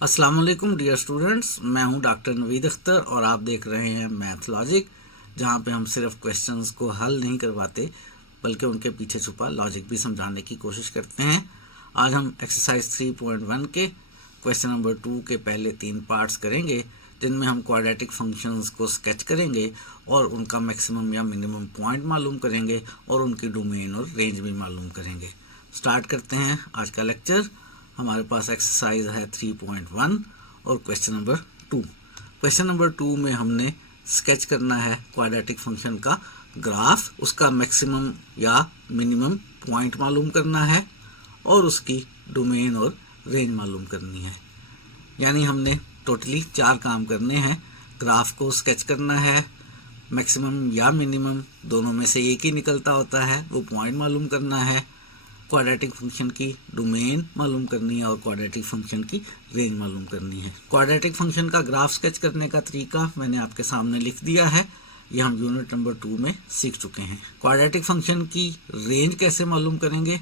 अस्सलाम वालेकुम dear students, मैं हूं डॉक्टर नवीद अख्तर और आप देख रहे हैं मैथ लॉजिक, जहां पे हम सिर्फ क्वेश्चंस को हल नहीं करवाते बल्कि उनके पीछे छुपा लॉजिक भी समझाने की कोशिश करते हैं। आज हम एक्सरसाइज 3.1 के क्वेश्चन नंबर 2 के पहले 3 पार्ट्स करेंगे, जिनमें हम क्वाड्रेटिक फंक्शंस को स्केच करेंगे और उनका मैक्सिमम या मिनिमम पॉइंट मालूम करेंगे और उनकी डोमेन और रेंज भी मालूम करेंगे। स्टार्ट करते हैं आज का लेक्चर। हमारे पास एक्सरसाइज है 3.1 और क्वेश्चन नंबर 2। क्वेश्चन नंबर 2 में हमने स्केच करना है क्वाड्रेटिक फंक्शन का ग्राफ, उसका मैक्सिमम या मिनिमम पॉइंट मालूम करना है और उसकी डोमेन और रेंज मालूम करनी है। यानी हमने टोटली 4 काम करने हैं। ग्राफ को स्केच करना है, मैक्सिमम या मिनिमम दोनों में से एक ही निकलता होता है, वो पॉइंट मालूम करना है, क्वाड्रेटिक फंक्शन की डोमेन मालूम करनी है और क्वाड्रेटिक फंक्शन की रेंज मालूम करनी है। क्वाड्रेटिक फंक्शन का ग्राफ स्केच करने का तरीका मैंने आपके सामने लिख दिया है, यह हम यूनिट नंबर 2 में सीख चुके हैं। क्वाड्रेटिक फंक्शन की रेंज कैसे मालूम करेंगे,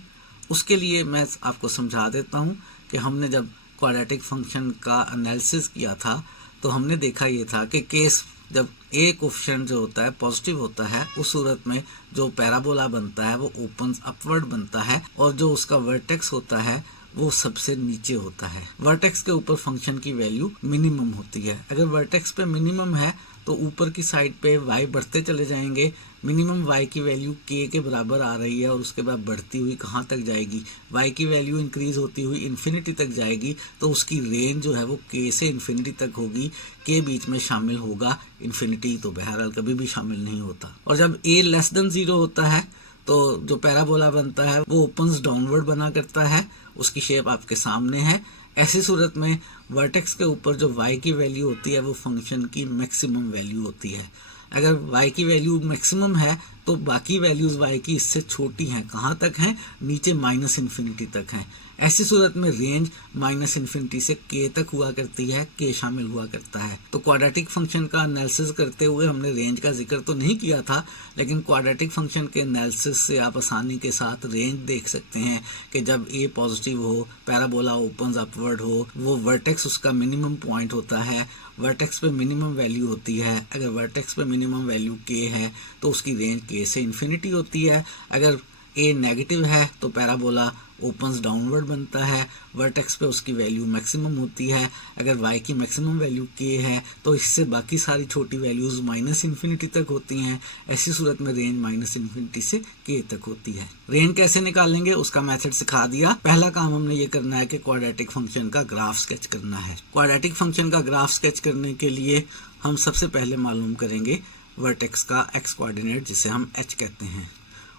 उसके लिए मैं आपको समझा देता हूँ कि हमने जब क्वाड्रेटिक फंक्शन का एनालिसिस किया था तो हमने देखा ये था कि केस जब ए कोफिशिएंट जो होता है पॉजिटिव होता है, उस सूरत में जो पैराबोला बनता है वो ओपन अपवर्ड बनता है और जो उसका वर्टेक्स होता है वो सबसे नीचे होता है। वर्टेक्स के ऊपर फंक्शन की वैल्यू मिनिमम होती है। अगर वर्टेक्स पे मिनिमम है तो ऊपर की साइड पे y बढ़ते चले जाएंगे। मिनिमम y की वैल्यू k के बराबर आ रही है और उसके बाद बढ़ती हुई कहाँ तक जाएगी, y की वैल्यू इंक्रीज होती हुई इन्फिनिटी तक जाएगी, तो उसकी रेंज जो है वो k से इन्फिनिटी तक होगी। k बीच में शामिल होगा, इन्फिनिटी तो बहरहाल कभी भी शामिल नहीं होता। और जब a लेस देन 0 होता है तो जो पैराबोला बनता है वो ओपन्स डाउनवर्ड बना करता है, उसकी शेप आपके सामने है। ऐसी सूरत में वर्टेक्स के ऊपर जो y की वैल्यू होती है वो फंक्शन की मैक्सिमम वैल्यू होती है। अगर y की वैल्यू मैक्सिमम है तो बाकी वैल्यूज y की इससे छोटी हैं, कहाँ तक हैं, नीचे माइनस इन्फिनिटी तक हैं। ऐसी सूरत में रेंज माइनस इन्फिनिटी से k तक हुआ करती है, k शामिल हुआ करता है। तो क्वाड्रेटिक फंक्शन का एनालिसिस करते हुए हमने रेंज का जिक्र तो नहीं किया था, लेकिन क्वाड्रेटिक फंक्शन के एनालिसिस से आप आसानी के साथ रेंज देख सकते हैं कि जब a पॉजिटिव हो, पैराबोला ओपन्स अपवर्ड हो, वो वर्टेक्स उसका मिनिमम पॉइंट होता है, वर्टेक्स पे मिनिमम वैल्यू होती है। अगर वर्टेक्स पे मिनिमम वैल्यू k है तो उसकी रेंज k से इन्फिनिटी होती है। अगर a नेगेटिव है तो पैराबोला ओपन्स डाउनवर्ड बनता है, वर्टेक्स पे उसकी वैल्यू मैक्सिमम होती है। अगर y की मैक्सिमम वैल्यू k है तो इससे बाकी सारी छोटी वैल्यूज माइनस इन्फिनिटी तक होती हैं। ऐसी सूरत में रेंज माइनस इन्फिनिटी से k तक होती है। रेंज कैसे निकालेंगे उसका मेथड सिखा दिया। पहला काम हमने ये करना है कि क्वाड्रेटिक फंक्शन का ग्राफ स्केच करना है। क्वाड्रेटिक फंक्शन का ग्राफ स्केच करने के लिए हम सबसे पहले मालूम करेंगे वर्टेक्स का x कोऑर्डिनेट, जिसे हम h कहते हैं।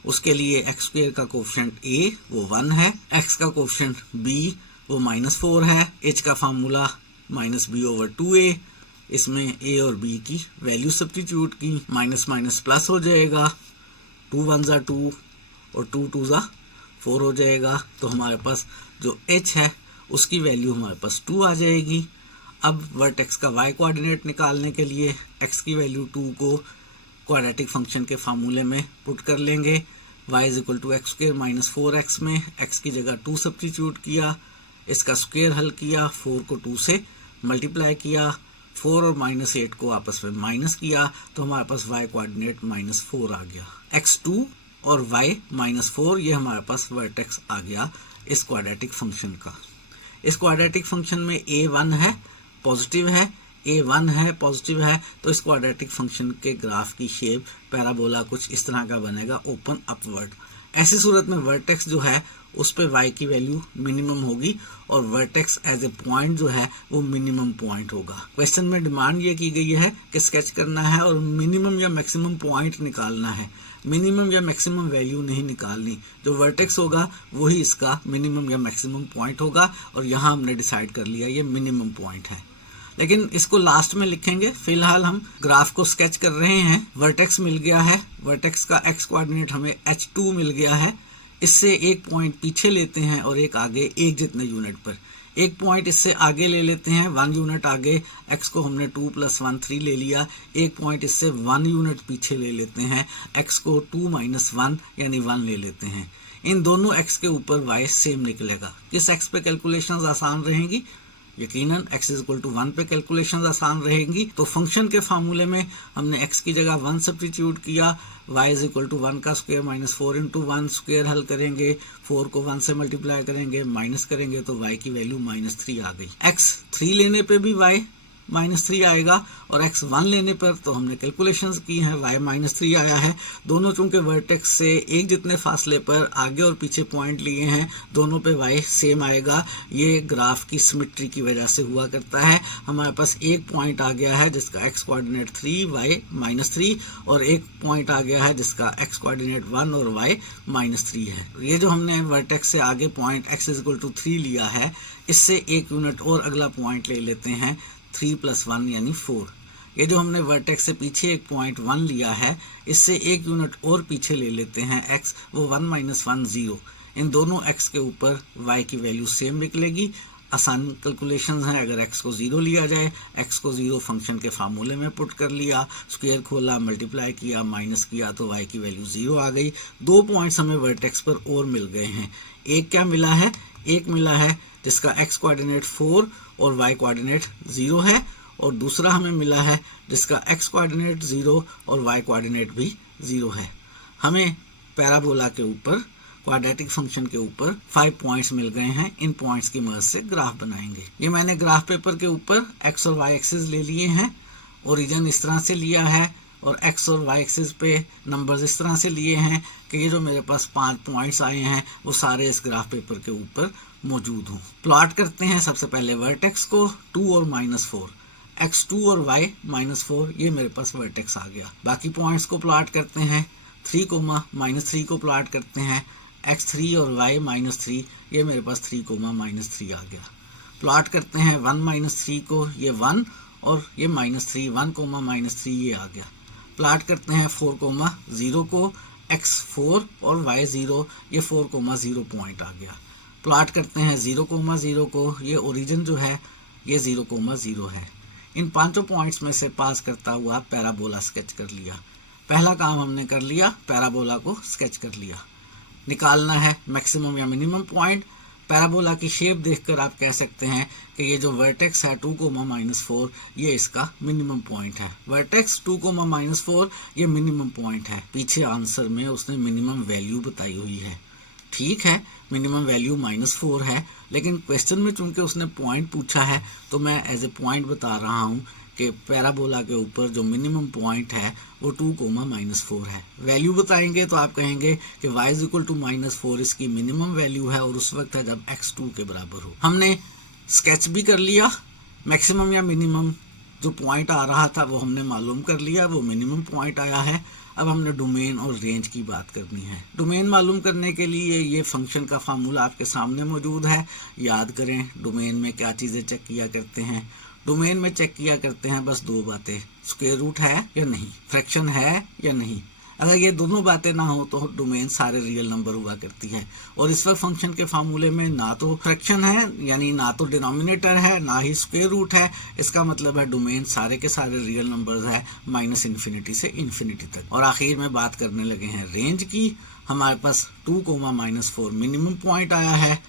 उसके लिए एक्स स्क्वायर का कोफिशिएंट a वो 1 है, x का कोफिशिएंट b वो -4 है, h का फार्मूला -b/2a। इसमें a और b की वैल्यू सब्स्टिट्यूट की, माइनस माइनस प्लस हो जाएगा, 2 1 2 और 2 2 4 हो जाएगा। तो हमारे पास जो h है उसकी वैल्यू हमारे पास 2 आ जाएगी। अब वर्टेक्स का y कोऑर्डिनेट निकालने के लिए x की वैल्यू 2 को क्वाड्रेटिक फंक्शन के फार्मूले में पुट कर लेंगे। y = x² - 4x में x की जगह 2 सब्स्टिट्यूट किया, इसका स्क्वायर हल किया, 4 को 2 से मल्टीप्लाई किया, 4 और -8 को आपस में माइनस किया, तो हमारे पास y कोऑर्डिनेट -4 आ गया। x2 और y -4 ये हमारे पास वर्टेक्स आ गया इस क्वाड्रेटिक फंक्शन का। इस क्वाड्रेटिक फंक्शन में a1 है, पॉजिटिव है, a1 है, पॉजिटिव है, तो इस क्वाड्रेटिक फंक्शन के ग्राफ की शेप पैराबोला कुछ इस तरह का बनेगा, ओपन अपवर्ड। ऐसी सूरत में वर्टेक्स जो है उस पे y की वैल्यू मिनिमम होगी और वर्टेक्स एज ए पॉइंट जो है वो मिनिमम पॉइंट होगा। क्वेश्चन में डिमांड ये की गई है कि स्केच करना है और मिनिमम या मैक्सिमम पॉइंट निकालना है। मिनिमम या मैक्सिमम वैल्यू नहीं निकालनी, जो वर्टेक्स होगा वही इसका मिनिमम या मैक्सिमम पॉइंट होगा और यहाँ हमने डिसाइड कर लिया ये मिनिमम पॉइंट है, लेकिन इसको लास्ट में लिखेंगे। फिलहाल हम ग्राफ को स्केच कर रहे हैं। वर्टेक्स मिल गया है, वर्टेक्स का x कोऑर्डिनेट हमें h2 मिल गया है। इससे एक पॉइंट पीछे लेते हैं और एक आगे, एक जितने यूनिट पर। एक पॉइंट इससे आगे ले लेते हैं, 1 यूनिट आगे, x को हमने 2 + 1 3 ले लिया। एक पॉइंट इससे 1 यूनिट पीछे ले लेते हैं, x को 2 - 1 यानी 1 ले लेते हैं। इन दोनों x के ऊपर y सेम निकलेगा। किस x पे कैलकुलेशंस आसान रहेंगी, यकीनन x इज इक्वल टू 1 पे कैलकुलेशन आसान रहेंगी। तो फंक्शन के फार्मूले में हमने x की जगह 1 सब्स्टिट्यूट किया, y इज इक्वल टू 1 का स्क्वायर माइनस 4 इंटू 1 स्क्वायर हल करेंगे, 4 को 1 से मल्टीप्लाई करेंगे, माइनस करेंगे तो y की वैल्यू -3 आ गई। x 3 लेने पे भी y -3 आएगा और x 1 लेने पर तो हमने कैलकुलेशंस की हैं, y -3 आया है। दोनों चूंकि वर्टेक्स से एक जितने फासले पर आगे और पीछे पॉइंट लिए हैं, दोनों पे y सेम आएगा। ये ग्राफ की सिमेट्री की वजह से हुआ करता है। हमारे पास एक पॉइंट आ गया है जिसका x कोऑर्डिनेट 3, y -3 और एक पॉइंट आ गया है जिसका x कोऑर्डिनेट 1 और y -3 है। ये जो हमने वर्टेक्स से आगे point x is equal to 3 लिया है, इससे एक यूनिट और अगला पॉइंट ले लेते हैं 3 + 1 यानी 4। ये जो हमने वर्टेक्स से पीछे एक पॉइंट 1 लिया है, इससे एक यूनिट और पीछे ले लेते हैं x, वो 1 - 1 0। इन दोनों x के ऊपर y की वैल्यू सेम निकलेगी। आसान कैलकुलेशंस हैं। अगर x को 0 लिया जाए, x को 0 फंक्शन के फार्मूले में पुट कर लिया, स्क्वायर खोला, मल्टीप्लाई किया, माइनस किया तो y की वैल्यू 0 आ गई। 2 पॉइंट्स हमें वर्टेक्स पर और मिल गए हैं। एक क्या मिला है? एक मिला है जिसका x कोऑर्डिनेट 4 और y कोऑर्डिनेट 0 है, और दूसरा हमें मिला है जिसका x कोऑर्डिनेट 0 और y कोऑर्डिनेट भी 0 है। हमें पैराबोला के ऊपर, क्वाड्रेटिक फंक्शन के ऊपर 5 पॉइंट्स मिल गए हैं। इन पॉइंट्स की मदद से ग्राफ बनाएंगे। ये मैंने ग्राफ पेपर के ऊपर x और y एक्सिस ले लिए हैं, ओरिजिन इस तरह से लिया है और x और y एक्सिस पे नंबर्स इस तरह से लिए हैं कि ये जो मेरे पास 5 पॉइंट्स आए हैं वो सारे इस ग्राफ पेपर के ऊपर मौजूद हों। प्लॉट करते हैं सबसे पहले वर्टेक्स को, 2 और -4, x2 और y -4, ये मेरे पास वर्टेक्स आ गया। बाकी पॉइंट्स को प्लॉट करते हैं, 3, -3 को प्लॉट करते हैं, x3 और y -3, ये मेरे पास 3, -3 आ गया। प्लॉट करते हैं 1 - 3 को, ये 1 और ये -3, 1, -3 ये आ गया। प्लॉट करते हैं 4, 0 को, x4 और y0, ये 4, 0 पॉइंट आ गया। प्लॉट करते हैं 0, 0 को, ये ओरिजिन जो है ये 0, 0 है। इन 5 पॉइंट्स में से पास करता हुआ पैराबोला स्केच कर लिया। पहला काम हमने कर लिया, पैराबोला को स्केच कर लिया। निकालना है मैक्सिमम या मिनिमम पॉइंट। पैराबोला की शेप देखकर आप कह सकते हैं कि ये जो वर्टेक्स है 2, -4, ये इसका मिनिमम पॉइंट है। वर्टेक्स 2, -4 ये मिनिमम पॉइंट है। पीछे आंसर में उसने मिनिमम वैल्यू बताई हुई है। ठीक है, मिनिमम वैल्यू -4 है, लेकिन क्वेश्चन में चूंकि उसने पॉइंट पूछा है तो मैं एज ए पॉइंट बता रहा हूँ कि पैराबोला के ऊपर जो मिनिमम पॉइंट है वो 2, -4 है। वैल्यू बताएंगे तो आप कहेंगे कि y = -4 इसकी मिनिमम वैल्यू है और उस वक्त है जब x 2 के बराबर हो। हमने स्केच भी कर लिया, मैक्सिमम या मिनिमम जो पॉइंट आ रहा था वो हमने मालूम कर लिया, वो मिनिमम पॉइंट आया है। अब हमने डोमेन और रेंज की बात करनी है। डोमेन मालूम करने के लिए ये फंक्शन का फार्मूला आपके सामने मौजूद है। याद करें डोमेन में क्या चीज़ें चेक किया करते हैं। डोमेन में चेक किया करते हैं बस 2 बातें, स्क्वायर रूट है या नहीं, फ्रैक्शन है या नहीं। अगर ये दोनों बातें ना हो तो डोमेन सारे रियल नंबर हुआ करती है। और इस वक्त फंक्शन के फार्मूले में ना तो फ्रैक्शन है, यानी ना तो डिनोमिनेटर है, ना ही स्क्वायर रूट है। इसका मतलब है डोमेन सारे के सारे रियल नंबर्स है, -∞ से ∞ तक। और आखिर में बात करने लगे हैं रेंज की। हमारे पास 2, -4 मिनिमम पॉइंट आया है,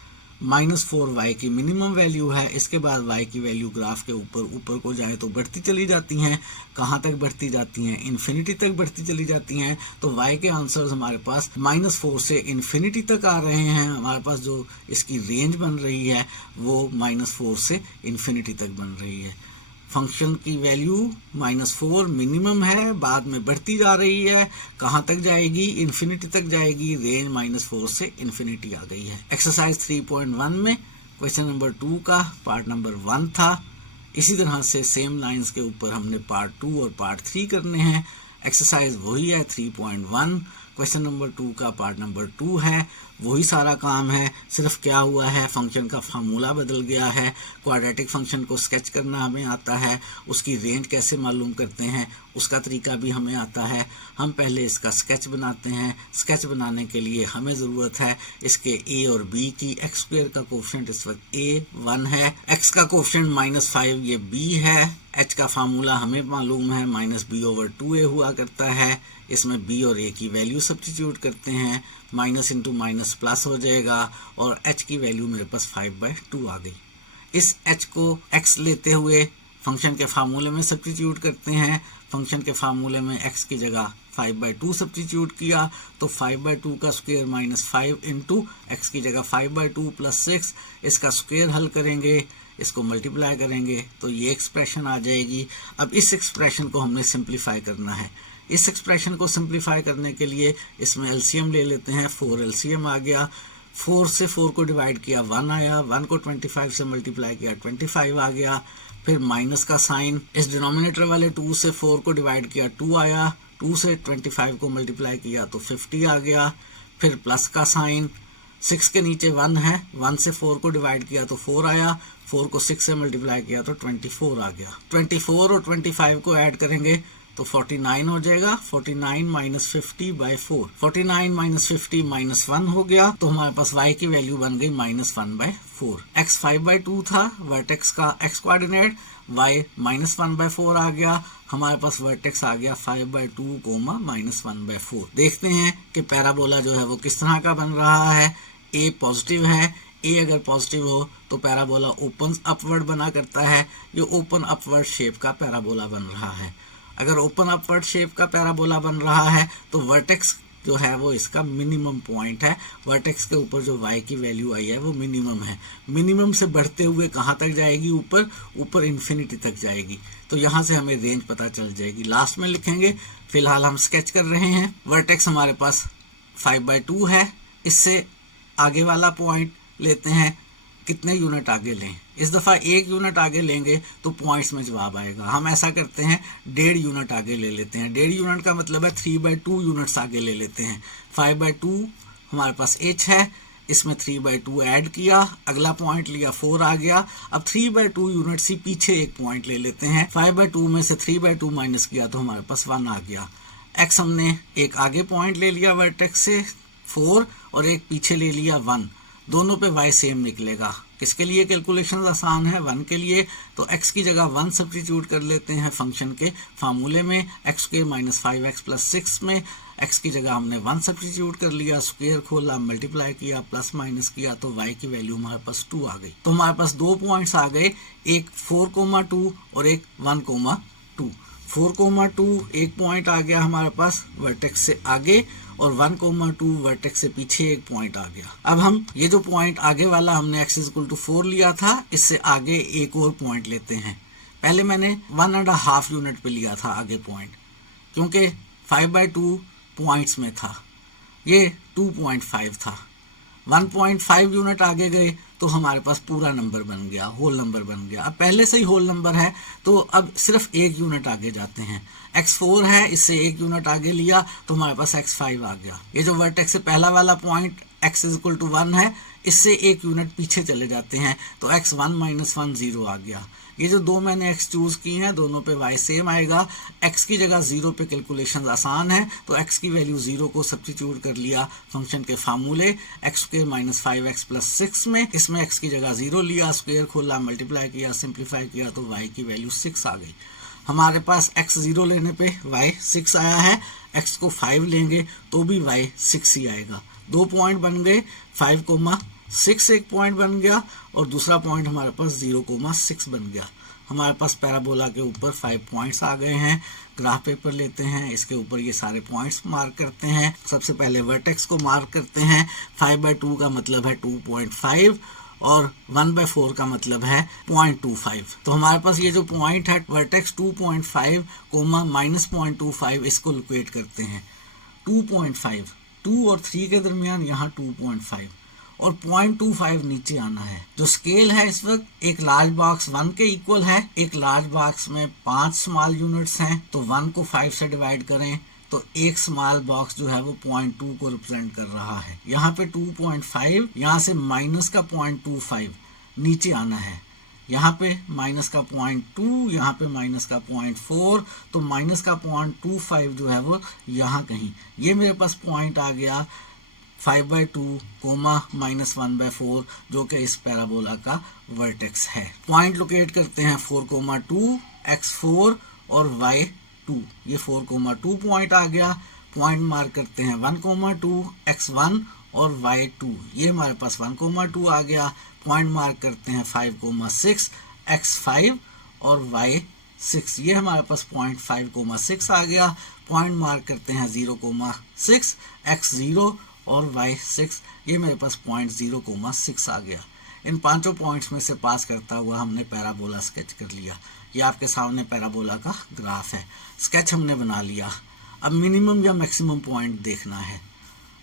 -4 y की मिनिमम वैल्यू है। इसके बाद y की वैल्यू ग्राफ के ऊपर को जाए तो बढ़ती चली जाती हैं। कहाँ तक बढ़ती जाती हैं? इन्फिनिटी तक बढ़ती चली जाती हैं। तो y के आंसर्स हमारे पास -4 से इन्फिनिटी तक आ रहे हैं। हमारे पास जो इसकी रेंज बन रही है वो -4 से इन्फिनिटी तक बन रही है। फंक्शन की वैल्यू -4 मिनिमम है, बाद में बढ़ती जा रही है। कहाँ तक जाएगी? इन्फिनिटी तक जाएगी। रेंज -4 से इन्फिनिटी आ गई है। एक्सरसाइज 3.1 में क्वेश्चन नंबर 2 का पार्ट नंबर 1 था। इसी तरह से सेम लाइंस के ऊपर हमने पार्ट 2 और पार्ट 3 करने हैं। एक्सरसाइज वही है 3.1, क्वेश्चन नंबर 2 का पार्ट नंबर 2 है। वही सारा काम है, सिर्फ क्या हुआ है फंक्शन का फार्मूला बदल गया है। क्वाड्रेटिक फंक्शन को स्केच करना हमें आता है, उसकी रेंज कैसे मालूम करते हैं उसका तरीका भी हमें आता है। हम पहले इसका स्केच बनाते हैं। स्केच बनाने के लिए हमें ज़रूरत है इसके a और b की। x² का कोफिशिएंट इस वक्त a 1 है, x का कोफिशिएंट -5 ये b है। h का फार्मूला हमें मालूम है -b/2a हुआ करता है। इसमें b और a की वैल्यू सब्स्टिट्यूट करते हैं, माइनस इंटू माइनस प्लस हो जाएगा और h की वैल्यू मेरे पास 5/2 आ गई। इस h को x लेते हुए फंक्शन के फार्मूले में सब्स्टिट्यूट करते हैं। फंक्शन के फार्मूले में x की जगह 5/2 सब्स्टिट्यूट किया तो 5/2 का स्क्वायर माइनस 5 इंटू एक्स की जगह 5/2 प्लस 6, इसका स्क्वायर हल करेंगे, इसको मल्टीप्लाई करेंगे तो ये एक्सप्रेशन आ जाएगी। अब इस एक्सप्रेशन को हमने सिंप्लीफाई करना है। इस एक्सप्रेशन को सिंप्लीफाई करने के लिए इसमें एलसीएम ले लेते हैं। 4 एलसीएम आ गया, 4 से 4 को डिवाइड किया 1 आया, 1 को 25 से मल्टीप्लाई किया 25 आ गया। फिर माइनस का साइन, इस डिनोमिनेटर वाले 2 से 4 को डिवाइड किया 2 आया, 2 से 25 को मल्टीप्लाई किया तो 50 आ गया। फिर प्लस का साइन, 6 के नीचे 1 है, 1 से 4 को डिवाइड किया तो 4 आया, 4 को 6 से मल्टीप्लाई किया तो 24 आ गया। 24 और 25 को ऐड करेंगे तो 49 हो जाएगा। 49 माइनस 50/4, 49 माइनस 50 माइनस 1 हो गया तो हमारे पास y की वैल्यू बन गई -1/4। x 5/2 था वर्टेक्स का x कोऑर्डिनेट, y -1/4 आ गया। हमारे पास वर्टेक्स आ गया 5/2, -1/4। देखते हैं कि पैराबोला जो है वो किस तरह का बन रहा है। a पॉजिटिव है, a अगर पॉजिटिव हो तो पैराबोला ओपन अपवर्ड बना करता है। ये ओपन अपवर्ड शेप का पैराबोला बन रहा है। अगर ओपन अपवर्ड शेप का पैराबोला बन रहा है तो वर्टेक्स जो है वो इसका मिनिमम पॉइंट है। वर्टेक्स के ऊपर जो y की वैल्यू आई है वो मिनिमम है। मिनिमम से बढ़ते हुए कहाँ तक जाएगी? ऊपर इन्फिनिटी तक जाएगी। तो यहाँ से हमें रेंज पता चल जाएगी, लास्ट में लिखेंगे। फिलहाल हम स्केच कर रहे हैं। वर्टेक्स हमारे पास 5/2 है, इससे आगे वाला पॉइंट लेते हैं। कितने यूनिट आगे लें? इस दफ़ा 1 यूनिट आगे लेंगे तो पॉइंट्स में जवाब आएगा। हम ऐसा करते हैं 1.5 यूनिट आगे ले लेते हैं। 1.5 यूनिट का मतलब है 3/2 यूनिट्स आगे ले लेते हैं। 5/2 हमारे पास h है, इसमें 3/2 ऐड किया, अगला पॉइंट लिया 4 आ गया। अब 3/2 यूनिट से पीछे एक पॉइंट ले लेते हैं। 5/2 में से 3/2 माइनस किया तो हमारे पास 1 आ गया। x हमने एक आगे पॉइंट ले लिया वर्टेक्स से 4 और एक पीछे ले लिया 1। दोनों पे y सेम निकलेगा। किसके लिए कैलकुलेशन आसान है? 1 के लिए। तो x की जगह 1 सब्स्टिट्यूट कर लेते हैं फंक्शन के फार्मूले में। x के -5x + 6 में x की जगह हमने 1 सब्स्टिट्यूट कर लिया, स्क्वायर खोला, मल्टीप्लाई किया, प्लस माइनस किया तो y की वैल्यू हमारे पास 2 आ गई। तो हमारे पास 2 पॉइंट्स आ गए, एक 4,2 और एक 1,2। 4,2 एक पॉइंट आ गया हमारे पास वर्टेक्स से आगे और 1,2 वर्टेक्स से पीछे एक पॉइंट आ गया। अब हम ये जो पॉइंट आगे वाला हमने x = 4 लिया था, इससे आगे एक और पॉइंट लेते हैं। पहले मैंने 1.5 यूनिट पे लिया था आगे पॉइंट, क्योंकि 5/2 पॉइंट्स में था, ये 2.5 था। 1.5 यूनिट आगे गए तो हमारे पास पूरा नंबर बन गया, होल नंबर बन गया। अब पहले से ही होल नंबर है तो अब सिर्फ 1 यूनिट आगे जाते हैं। x4 है, इससे 1 यूनिट आगे लिया तो हमारे पास x5 आ गया। ये जो वर्टेक्स से पहला वाला पॉइंट x = 1 है, इससे 1 यूनिट पीछे चले जाते हैं तो x1 - 1 0 आ गया। ये जो दो मैंने x चूज की हैं, दोनों पे y सेम आएगा। x की जगह 0 पे कैलकुलेशन आसान है तो x की वैल्यू 0 को सब्स्टिट्यूट कर लिया फंक्शन के फार्मूले x² - 5x + 6 में। इसमें x की जगह 0 लिया, स्क्वायर खोला, मल्टीप्लाई किया, सिंप्लीफाई किया तो y की वैल्यू 6 आ गई। हमारे पास x 0 लेने पे y 6 आया है, x को 5 लेंगे तो भी y 6 ही आएगा। 2 पॉइंट बन गए, 5,6 एक पॉइंट बन गया और दूसरा पॉइंट हमारे पास 0,6 बन गया। हमारे पास पैराबोला के ऊपर 5 पॉइंट्स आ गए हैं। ग्राफ पेपर लेते हैं, इसके ऊपर ये सारे पॉइंट्स मार्क करते हैं। सबसे पहले वर्टेक्स को मार्क करते हैं। 5/2 का मतलब है 2.5 और 1/4 का मतलब है 0.25। तो हमारे पास ये जो पॉइंट है वर्टेक्स 2.5, -0.25, इसको लोकेट करते हैं। 2.5, 2 और 3 के दरमियान यहाँ 2.5 और 0.25 नीचे आना है। जो स्केल है इस वक्त एक लार्ज बॉक्स 1 के इक्वल है। एक लार्ज बॉक्स में 5 स्मॉल यूनिट्स हैं तो 1 को 5 से डिवाइड करें तो एक स्मॉल बॉक्स जो है वो 0.2 को रिप्रेजेंट कर रहा है। यहाँ पे 2.5, यहाँ से माइनस का 0.25 नीचे आना है। यहाँ पे माइनस का 0.2, यहाँ पे माइनस का 0.4, तो माइनस का 0.25 जो है वो यहाँ कहीं। ये मेरे पास पॉइंट आ गया 5/2, -1/4, जो कि इस पैराबोला का वर्टेक्स है। पॉइंट लोकेट करते हैं 4,2, x4 और y2। ये 4,2 पॉइंट आ गया। पॉइंट मार्क करते हैं 1,2, x1 और y2, ये हमारे पास 1,2 आ गया। पॉइंट मार्क करते हैं 5,6, x5 और y6, ये हमारे पास पॉइंट 5,6 आ गया। पॉइंट मार्क करते हैं 0,6, x0 और y6, ये मेरे पास पॉइंट 0,6 आ गया। इन पांचों पॉइंट्स में से पास करता हुआ हमने पैराबोला स्केच कर लिया। ये आपके सामने पैराबोला का ग्राफ है, स्केच हमने बना लिया। अब मिनिमम या मैक्सिमम पॉइंट देखना है।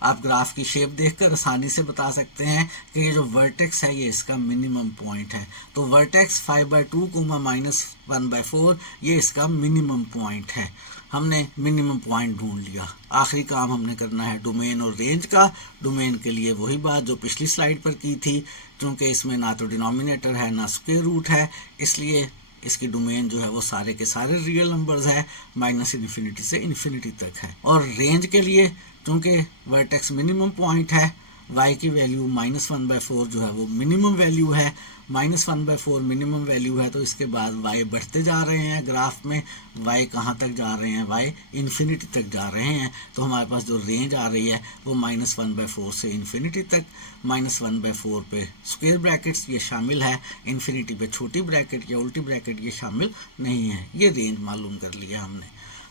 आप ग्राफ की शेप देखकर आसानी से बता सकते हैं कि ये जो वर्टेक्स है ये इसका मिनिमम पॉइंट है। तो वर्टेक्स 5/2 -1/4 ये इसका मिनिमम पॉइंट है। हमने मिनिमम पॉइंट ढूंढ लिया। आखिरी काम हमने करना है डोमेन और रेंज का। डोमेन के लिए वही बात जो पिछली स्लाइड पर की थी, क्योंकि इसमें ना तो डिनोमिनेटर है ना स्क्वायर रूट है, इसलिए इसकी डोमेन जो है वो सारे के सारे रियल नंबर्स है, -∞ से इन्फिनिटी तक है। और रेंज के लिए क्योंकि वर्टेक्स मिनिमम पॉइंट है, y की वैल्यू -1/4 जो है वो मिनिमम वैल्यू है। -1/4 मिनिमम वैल्यू है, तो इसके बाद y बढ़ते जा रहे हैं ग्राफ में। y कहाँ तक जा रहे हैं? y इन्फिनिटी तक जा रहे हैं। तो हमारे पास जो रेंज आ रही है वो -1/4 से इन्फिनिटी तक। -1/4 पे स्क्वायर ब्रैकेट्स ये शामिल है, इन्फिनिटी पे छोटी ब्रैकेट या उल्टी ब्रैकेट ये शामिल नहीं है। ये रेंज मालूम कर लिया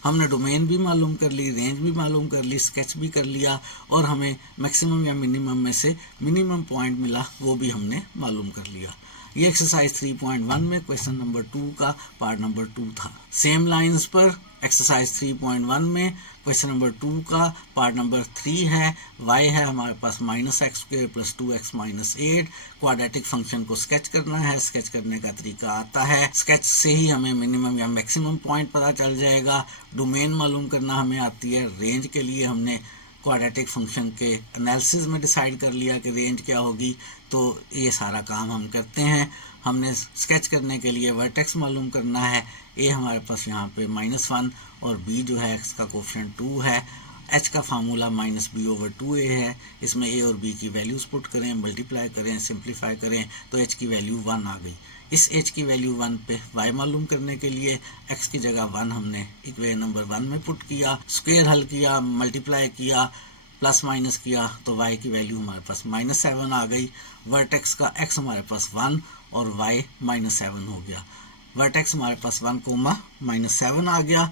हमने डोमेन भी मालूम कर ली, रेंज भी मालूम कर ली, स्केच भी कर लिया, और हमें मैक्सिमम या मिनिमम में से मिनिमम पॉइंट मिला वो भी हमने मालूम कर लिया। ये एक्सरसाइज 3.1 में क्वेश्चन नंबर 2 का पार्ट नंबर 2 था। सेम लाइंस पर एक्सरसाइज 3.1 में क्वेश्चन नंबर 2 का पार्ट नंबर 3 है। y है हमारे पास -x² + 2x - 8। क्वाड्रेटिक फंक्शन को स्केच करना है। स्केच करने का तरीका आता है, स्केच से ही हमें मिनिमम या मैक्सिमम पॉइंट पता चल जाएगा। डोमेन मालूम करना हमें आती है। रेंज के लिए हमने क्वाड्रेटिक फंक्शन के एनालिसिस में डिसाइड कर लिया कि रेंज क्या होगी, तो ये सारा काम हम करते हैं। हमने स्केच करने के लिए वर्टेक्स मालूम करना है। a हमारे पास यहाँ पे -1 और b जो है x का कोफिशिएंट 2 है। h का फार्मूला -b/2a है। इसमें a और b की वैल्यूज पुट करें, मल्टीप्लाई करें, सिंप्लीफाई करें तो h की वैल्यू 1 आ गई। इस h की वैल्यू 1 पे y मालूम करने के लिए x की जगह 1 हमने इक्वेशन नंबर 1 में पुट किया, स्क्वायर हल किया, मल्टीप्लाई किया, प्लस माइनस किया तो y की वैल्यू हमारे पास -7 आ गई। वर्टेक्स का x हमारे पास 1 और y -7 हो गया। वर्टेक्स हमारे पास 1, -7 आ गया।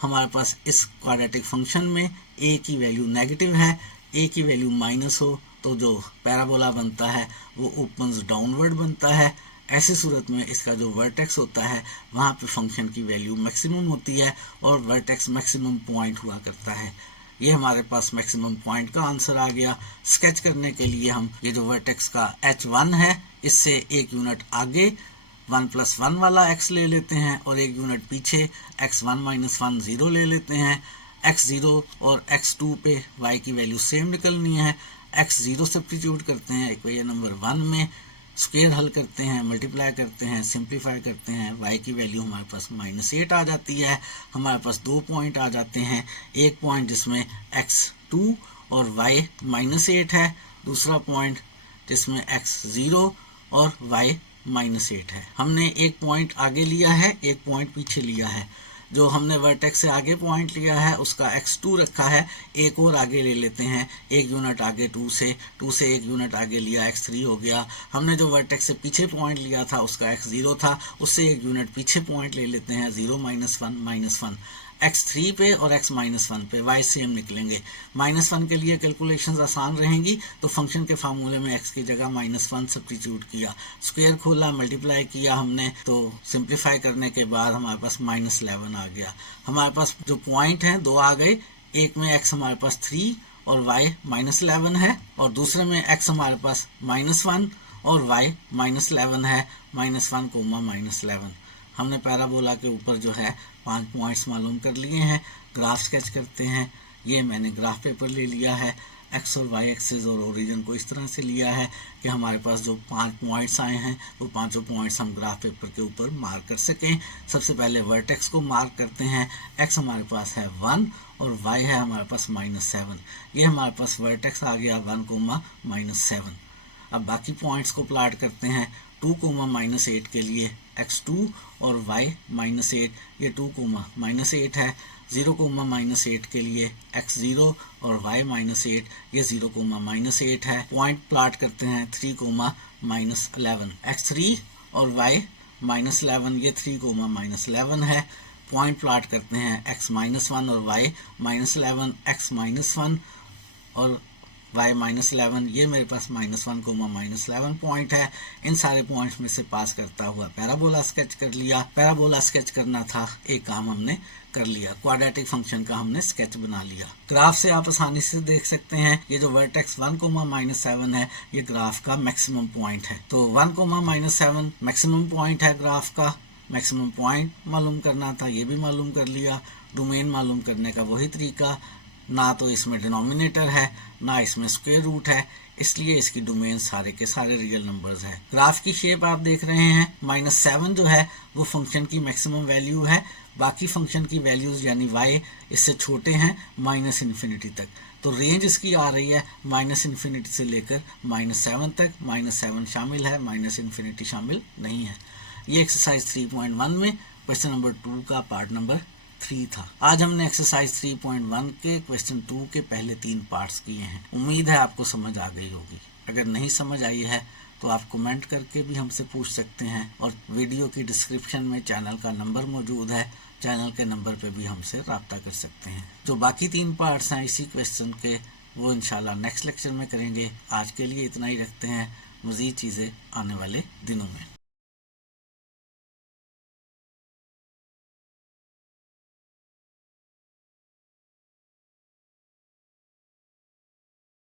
हमारे पास इस क्वाड्रेटिक फंक्शन में a की वैल्यू नेगेटिव है, a की वैल्यू माइनस हो तो जो पैराबोला बनता है वो ओपन्स डाउनवर्ड बनता है। ऐसी सूरत में इसका जो वर्टेक्स होता है वहाँ पे फंक्शन की वैल्यू मैक्सिमम होती है और वर्टेक्स मैक्सिमम पॉइंट हुआ करता है। ये हमारे पास मैक्सिमम पॉइंट का आंसर आ गया। स्केच करने के लिए हम ये जो वर्टेक्स का h1 है इससे एक यूनिट आगे 1 + 1 वाला x ले लेते हैं और एक यूनिट पीछे x1 - 1 0 ले लेते हैं। x0 और x2 पे y की वैल्यू सेम निकलनी है। x0 सब्स्टिट्यूट करते हैं इक्वेशन नंबर 1 में, स्क्वायर हल करते हैं, मल्टीप्लाई करते हैं, सिंप्लीफाई करते हैं, y की वैल्यू हमारे पास -8 आ जाती है। हमारे पास 2 पॉइंट आ जाते हैं, एक पॉइंट जिसमें x2 और y -8 है, दूसरा पॉइंट जिसमें x0 और y -8 है। हमने एक पॉइंट आगे लिया है, एक पॉइंट पीछे लिया है। जो हमने वर्टेक्स से आगे पॉइंट लिया है उसका x2 रखा है, एक और आगे ले लेते हैं, एक यूनिट आगे 2 से एक यूनिट आगे लिया, x3 हो गया। हमने जो वर्टेक्स से पीछे पॉइंट लिया था उसका x0 था, उससे एक यूनिट पीछे पॉइंट ले लेते हैं, 0 -1 -1। x3 पे और x -1 पे y सेम निकलेंगे। -1 के लिए कैलकुलेशंस आसान रहेंगी तो फंक्शन के फार्मूले में x की जगह -1 सब्स्टिट्यूट किया, स्क्वायर खोला, मल्टीप्लाई किया हमने, तो सिंप्लीफाई करने के बाद हमारे पास -11 आ गया। हमारे पास जो पॉइंट हैं 2 आ गए, एक में x हमारे पास 3 और y -11 है और दूसरे में x हमारे पास -1 और y -11 है, -1, -11। हमने पैराबोला के ऊपर जो है 5 पॉइंट्स मालूम कर लिए हैं। ग्राफ स्केच करते हैं। ये मैंने ग्राफ पेपर ले लिया है, एक्स और वाई एक्सिस और ओरिजिन को इस तरह से लिया है कि हमारे पास जो 5 पॉइंट्स आए हैं वो पांचों पॉइंट्स हम ग्राफ पेपर के ऊपर मार्क कर सकें। सबसे पहले वर्टेक्स को मार्क करते हैं। एक्स हमारे पास है 1 और वाई है हमारे पास -7। ये हमारे पास वर्टेक्स आ गया 1, -7। अब बाकी पॉइंट्स को प्लाट करते हैं। 2, -8 के लिए x2 और y -8 ये 2, -8 है। 0, -8 के लिए x0 और y -8 ये 0, -8 है। पॉइंट प्लाट करते हैं 3, -11 x3 और y -11 ये 3, -11 है। पॉइंट प्लाट करते हैं x -1 और y -11 x -1 और y -11 ये मेरे पास -1, -11 पॉइंट है। इन सारे पॉइंट्स में से पास करता हुआ पैराबोला स्केच कर लिया। पैराबोला स्केच करना था, एक काम हमने कर लिया। क्वाड्रेटिक फंक्शन का हमने स्केच बना लिया। ग्राफ से आप आसानी से देख सकते हैं ये जो वर्टेक्स 1, -7 है ये ग्राफ का मैक्सिमम पॉइंट है। तो 1, -7 मैक्सिमम पॉइंट है ग्राफ का। मैक्सिमम पॉइंट मालूम करना था, ये भी मालूम कर लिया। डोमेन मालूम करने का वही तरीका, ना तो इसमें डिनोमिनेटर है ना इसमें स्क्वायर रूट है, इसलिए इसकी डोमेन सारे के सारे रियल नंबर्स है। ग्राफ की शेप आप देख रहे हैं, -7 जो है वो फंक्शन की मैक्सिमम वैल्यू है। बाकी फंक्शन की वैल्यूज यानी y इससे छोटे हैं -इन्फिनिटी तक। तो रेंज इसकी आ रही है -इन्फिनिटी से लेकर -7 तक। -7 शामिल है, -इन्फिनिटी शामिल नहीं है। ये एक्सरसाइज 3.1 में क्वेश्चन नंबर 2 का पार्ट नंबर 3 था। आज हमने एक्सरसाइज 3.1 के क्वेश्चन 2 के पहले 3 पार्ट्स किए हैं। उम्मीद है आपको समझ आ गई होगी। अगर नहीं समझ आई है तो आप कमेंट करके भी हमसे पूछ सकते हैं, और वीडियो की डिस्क्रिप्शन में चैनल का नंबर मौजूद है। चैनल के नंबर पे भी हमसे रब्ता कर सकते हैं। जो बाकी 3 पार्ट्स हैं इसी क्वेश्चन के, वो इंशाल्लाह नेक्स्ट लेक्चर में करेंगे। आज के लिए इतना ही रखते हैं, मज़ीद चीज़ें आने वाले दिनों में।